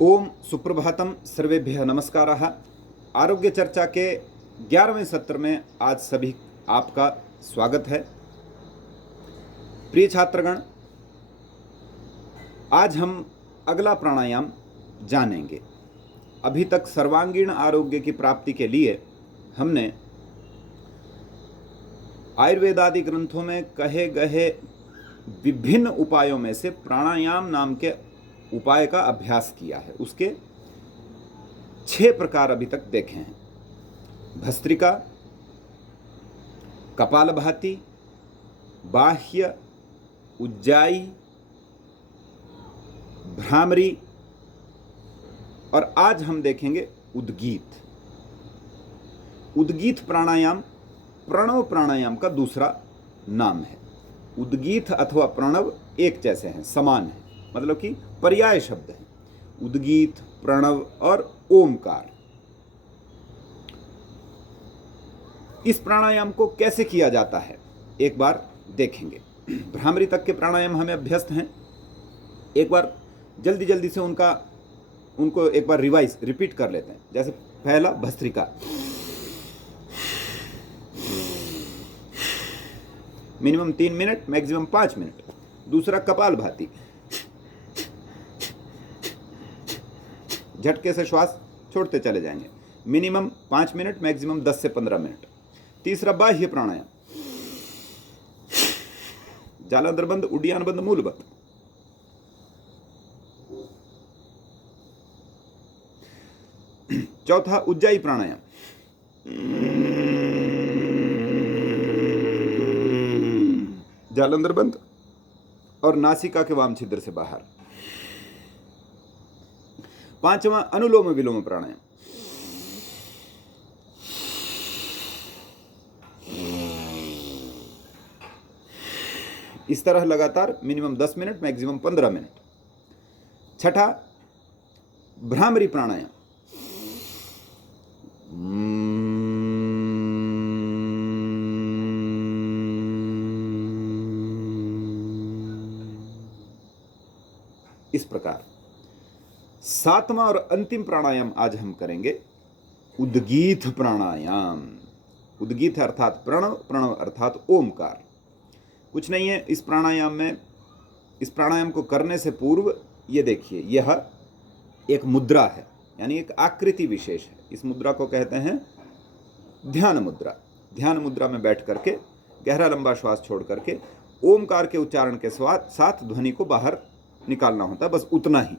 ओम सुप्रभातम सर्वेभ्यः नमस्कारः। आरोग्य चर्चा के 11वें सत्र में आज सभी आपका स्वागत है। प्रिय छात्रगण, आज हम अगला प्राणायाम जानेंगे। अभी तक सर्वांगीण आरोग्य की प्राप्ति के लिए हमने आयुर्वेद आदि ग्रंथों में कहे गए विभिन्न उपायों में से प्राणायाम नाम के उपाय का अभ्यास किया है। उसके 6 प्रकार अभी तक देखे हैं: भस्त्रिका, कपालभाति, बाह्य, उज्जाई, भ्रामरी और आज हम देखेंगे उद्गीत। उद्गीत प्राणायाम प्रणव प्राणायाम का दूसरा नाम है। उद्गीत अथवा प्रणव एक जैसे हैं, समान हैं, मतलब कि पर्याय शब्द हैं। उद्गीत, प्रणव और ओमकार। इस प्राणायाम को कैसे किया जाता है एक बार देखेंगे। भ्रामरी तक के प्राणायाम हमें अभ्यस्त हैं। एक बार जल्दी जल्दी से उनको एक बार रिपीट कर लेते हैं। जैसे पहला bhastrika, minimum 3 minute, maximum 5 minute. दूसरा कपालभाति, झटके से श्वास छोड़ते चले जाएंगे, मिनिमम 5 मिनट, मैक्सिमम 10 से 15 मिनट। तीसरा बाह्य प्राणायाम, जालंधर बंद, उड्डयन बंद, मूल बंद। चौथा उज्जाई प्राणायाम, जालंधर बंद और नासिका के वाम छिद्र से बाहर। पांचवा अनुलोम विलोम प्राणायाम, इस तरह लगातार मिनिमम 10 मिनट, मैक्सिमम 15 मिनट। छठा भ्रामरी प्राणायाम, इस प्रकार। सातवां और अंतिम प्राणायाम आज हम करेंगे उद्गीत प्राणायाम। उद्गीत अर्थात प्रणव, प्रणव अर्थात ओमकार। कुछ नहीं है इस प्राणायाम में। इस प्राणायाम को करने से पूर्व ये देखिए, यह एक मुद्रा है, यानी एक आकृति विशेष है। इस मुद्रा को कहते हैं ध्यान मुद्रा। ध्यान मुद्रा में बैठ करके गहरा लंबा श्वास छोड़ करके ओमकार के उच्चारण के साथ ध्वनि को बाहर निकालना होता है, बस उतना ही।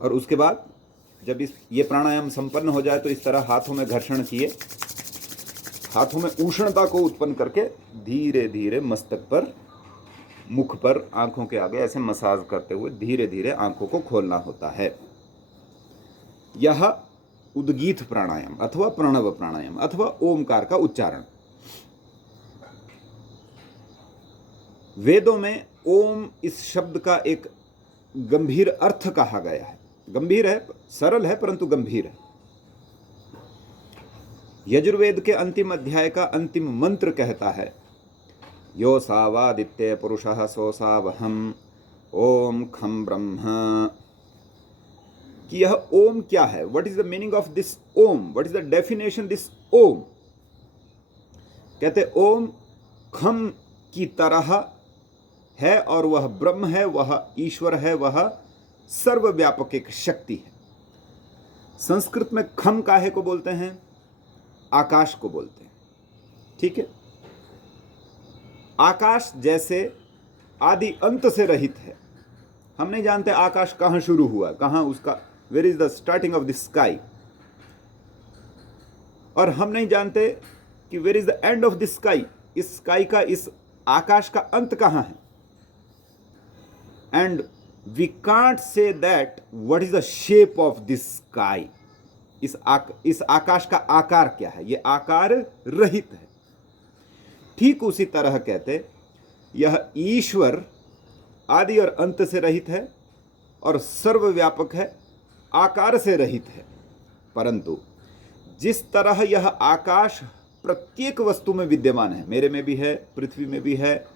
और उसके बाद जब ये प्राणायाम संपन्न हो जाए तो इस तरह हाथों में घर्षण किए, हाथों में उष्णता को उत्पन्न करके धीरे धीरे मस्तक पर, मुख पर, आंखों के आगे ऐसे मसाज करते हुए धीरे धीरे आंखों को खोलना होता है। यह उद्गीत प्राणायाम अथवा प्रणव प्राणायाम अथवा ओमकार का उच्चारण। वेदों में ओम इस शब्द का एक गंभीर अर्थ कहा गया है। गंभीर है, सरल है, परंतु गंभीर है। यजुर्वेद के अंतिम अध्याय का अंतिम मंत्र कहता है, यो सावादित्य पुरुषः सो सावहम ओम खम ब्रह्म। कि यह ओम क्या है? What is the meaning of this ohm? What is the definition this ohm? कहते ओम खम की तरह है और वह ब्रह्म है, वह ईश्वर है, वह सर्वव्यापक एक शक्ति है। संस्कृत में खम काहे को बोलते हैं? आकाश को बोलते हैं। ठीक है, आकाश जैसे आदि अंत से रहित है। हम नहीं जानते आकाश कहां शुरू हुआ, कहां उसका, where is the starting of the sky. और हम नहीं जानते कि where is the end of this sky, इस स्काई का, इस आकाश का अंत कहाँ है। And we can't say that what is the shape of this sky, इस आकाश का आकार क्या है, ये आकार रहित है। ठीक उसी तरह कहते यह ईश्वर आदि और अंत से रहित है और सर्वव्यापक है, आकार से रहित है। परंतु जिस तरह यह आकाश प्रत्येक वस्तु में विद्यमान है, मेरे में भी है, पृथ्वी में भी है,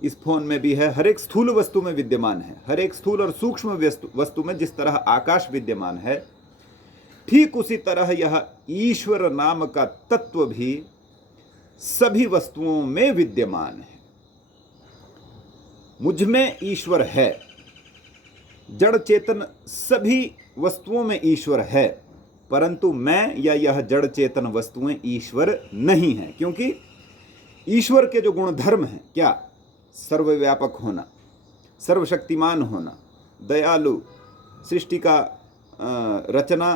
इस फोन में भी है, हर एक स्थूल वस्तु में विद्यमान है, हर एक स्थूल और सूक्ष्म वस्तु में जिस तरह आकाश विद्यमान है, ठीक उसी तरह यह ईश्वर नाम का तत्व भी सभी वस्तुओं में विद्यमान है। मुझ में ईश्वर है, जड़ चेतन सभी वस्तुओं में ईश्वर है, परंतु मैं या यह जड़ चेतन वस्तुएं ईश्वर नहीं हैं, क्योंकि ईश्वर के जो गुण धर्म हैं, क्या, सर्वव्यापक होना, सर्वशक्तिमान होना, दयालु, सृष्टि का रचना,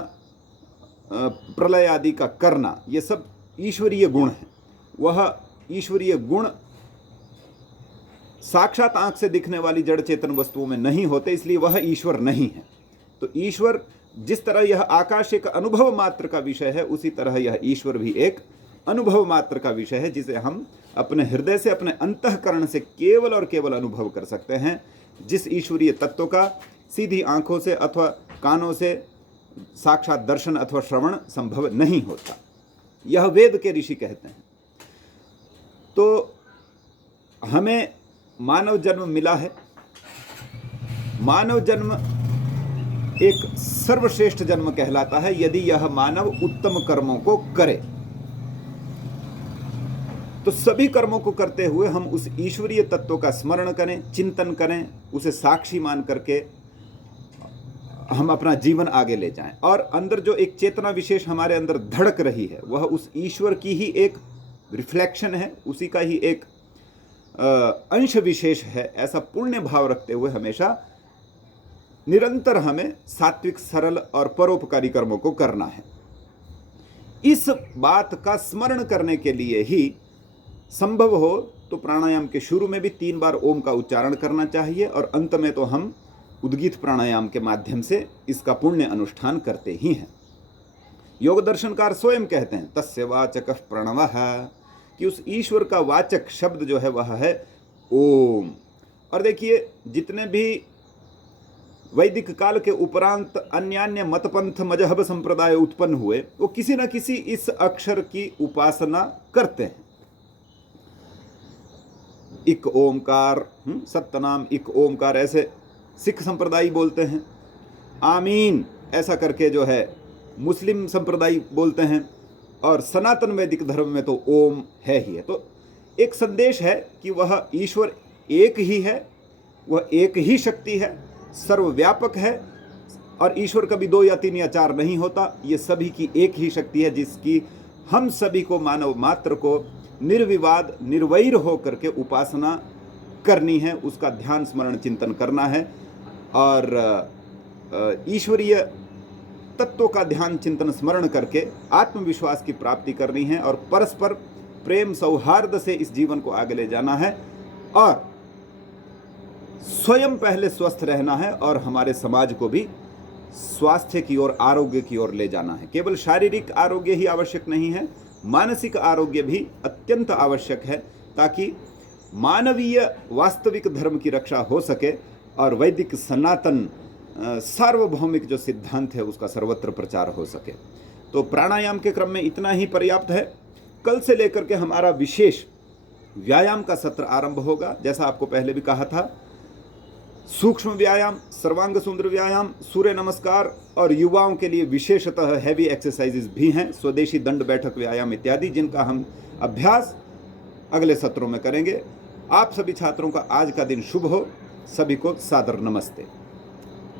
प्रलय आदि का करना, ये सब ईश्वरीय गुण हैं। वह ईश्वरीय गुण साक्षात आंख से दिखने वाली जड़ चेतन वस्तुओं में नहीं होते, इसलिए वह ईश्वर नहीं है। तो ईश्वर, जिस तरह यह आकाश एक अनुभव मात्र का विषय है, उसी तरह यह ईश्वर भी एक अनुभव मात्र का विषय है, जिसे हम अपने हृदय से, अपने अंतःकरण से केवल और केवल अनुभव कर सकते हैं। जिस ईश्वरीय तत्व का सीधी आंखों से अथवा कानों से साक्षात दर्शन अथवा श्रवण संभव नहीं होता, यह वेद के ऋषि कहते हैं। तो हमें मानव जन्म मिला है। मानव जन्म एक सर्वश्रेष्ठ जन्म कहलाता है यदि यह मानव उत्तम कर्मों को करे। तो सभी कर्मों को करते हुए हम उस ईश्वरीय तत्व का स्मरण करें, चिंतन करें, उसे साक्षी मान करके हम अपना जीवन आगे ले जाएं। और अंदर जो एक चेतना विशेष हमारे अंदर धड़क रही है, वह उस ईश्वर की ही एक रिफ्लेक्शन है, उसी का ही एक अंश विशेष है। ऐसा पुण्य भाव रखते हुए हमेशा निरंतर हमें सात्विक, सरल और परोपकारी कर्मों को करना है। इस बात का स्मरण करने के लिए ही संभव हो तो प्राणायाम के शुरू में भी 3 बार ओम का उच्चारण करना चाहिए, और अंत में तो हम उद्गीत प्राणायाम के माध्यम से इसका पुण्य अनुष्ठान करते ही हैं। योग दर्शनकार स्वयं कहते हैं तस्य वाचकः प्रणवः, कि उस ईश्वर का वाचक शब्द जो है वह है ओम। और देखिए, जितने भी वैदिक काल के उपरांत अन्यान्य मतपंथ मजहब संप्रदाय उत्पन्न हुए, वो किसी न किसी इस अक्षर की उपासना करते हैं। इक ओमकार, सत्यनाम इक ओमकार, ऐसे सिख संप्रदाय बोलते हैं। आमीन ऐसा करके जो है मुस्लिम संप्रदाय बोलते हैं, और सनातन वैदिक धर्म में तो ओम है ही है। तो एक संदेश है कि वह ईश्वर एक ही है, वह एक ही शक्ति है, सर्वव्यापक है, और ईश्वर कभी 2 या 3 या 4 नहीं होता। ये सभी की एक ही शक्ति है, जिसकी हम सभी को, मानव मात्र को निर्विवाद, निर्वैर हो करके उपासना करनी है, उसका ध्यान स्मरण चिंतन करना है, और ईश्वरीय तत्वों का ध्यान चिंतन स्मरण करके आत्मविश्वास की प्राप्ति करनी है, और परस्पर प्रेम सौहार्द से इस जीवन को आगे ले जाना है, और स्वयं पहले स्वस्थ रहना है, और हमारे समाज को भी स्वास्थ्य की ओर, आरोग्य की ओर ले जाना है। केवल शारीरिक आरोग्य ही आवश्यक नहीं है, मानसिक आरोग्य भी अत्यंत आवश्यक है, ताकि मानवीय वास्तविक धर्म की रक्षा हो सके और वैदिक सनातन सार्वभौमिक जो सिद्धांत है उसका सर्वत्र प्रचार हो सके। तो प्राणायाम के क्रम में इतना ही पर्याप्त है। कल से लेकर के हमारा विशेष व्यायाम का सत्र आरंभ होगा। जैसा आपको पहले भी कहा था, सूक्ष्म व्यायाम, सर्वांग सुंदर व्यायाम, सूर्य नमस्कार, और युवाओं के लिए विशेषतः हैवी एक्सरसाइजेज भी हैं, स्वदेशी दंड बैठक व्यायाम इत्यादि, जिनका हम अभ्यास अगले सत्रों में करेंगे। आप सभी छात्रों का आज का दिन शुभ हो। सभी को सादर नमस्ते।